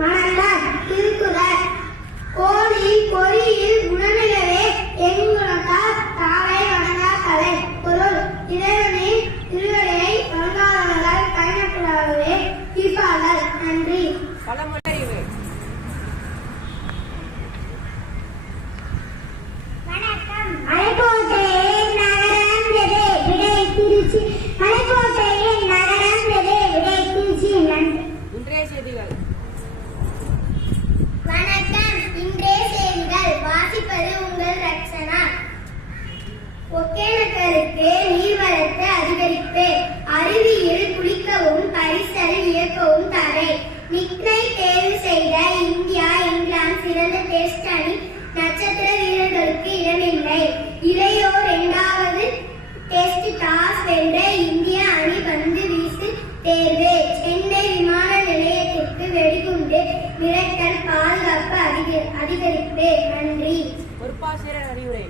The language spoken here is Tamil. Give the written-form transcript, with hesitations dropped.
வணக்கம். திருக்குறள். கோழி பொறியில் உணர்நிலவே எங்குணத்தால் தாவை வணங்கா கலை. பொருள்: இறைவனின் திருவடியை வணங்காதவர்கள் கைநட்டுள்ளாகவே இருப்பார்கள். நன்றி. வணக்கம். மலைக்கோட்டையின் நகரம் எது? விடை திருச்சி. மலைக்கோட்டையின் நகரம் எது? விடை திருச்சி. நன்றி. இன்றைய செய்திகள். வணக்கம். இன்றைய செய்திகள் வாசிப்பது உங்கள் ரக்ஷனா. ஒகேனக்கலுக்கு நீர்வரத்து அதிகரிப்பு. அருவியில் குளிக்கவும் பரிசல் இயக்கவும் தடை. நிக்னை தேர்வு செய்த இந்தியா இங்கிலாந்து சிறந்த டெஸ்ட் அணி. நட்சத்திர வீரர்களுக்கு இடமில்லை. இளையோர் இரண்டாவது டெஸ்ட் டாஸ் வென்ற இந்திய அணி பந்து வீசு தேர்வு. சென்னை விமான நிலையத்திற்கு வெடிகுண்டு மிரட்டல். பாதுகாப்பு அதிகரிப்பு. நன்றி. பொறுப்பாசிரியர் அறிவுரை.